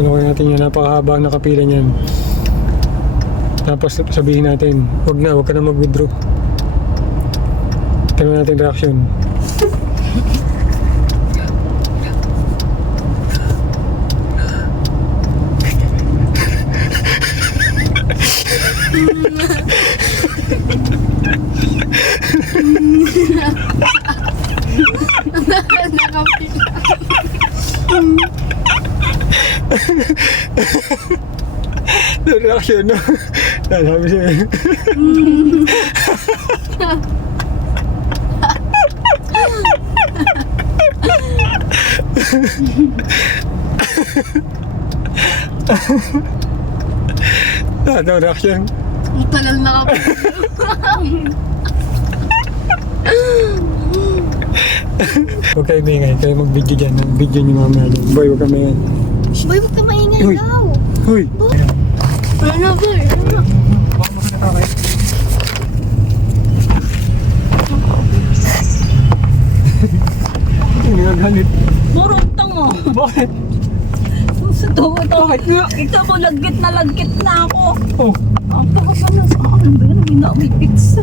Tuloy natin yan. Napakahaba ang nakapila niyan. Tapos sabihin natin, huwag ka na mag-withdraw. Tignan natin reaction. No reaction, no? Sabi siya. No reaction. Matagal na ka. Huwag kayo maingay, kayo mag-video dyan. Mag-video nyo mamaya dyan. Boy, huwag ka maingay. Boy, huwag ka maingay Uy. daw. Huy! Wala na, boy. Wala na. Baka makita kayo. Hindi nagagalit. Puro utang mo. Bakit? Sa tuwa to. Bakit nga? Ikaw mo, lagkit na ako. Oh, Ang pakasa na sa akin. Pero hindi na may pizza.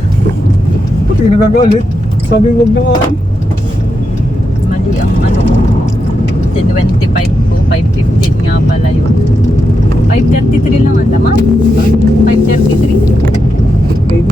ba't kayo nagagalit? Sabi huwag na nga. Mali ang ano ko. 10.25 ko. 5.15 nga pala yun. 5.33 lang ang laman. 5.33.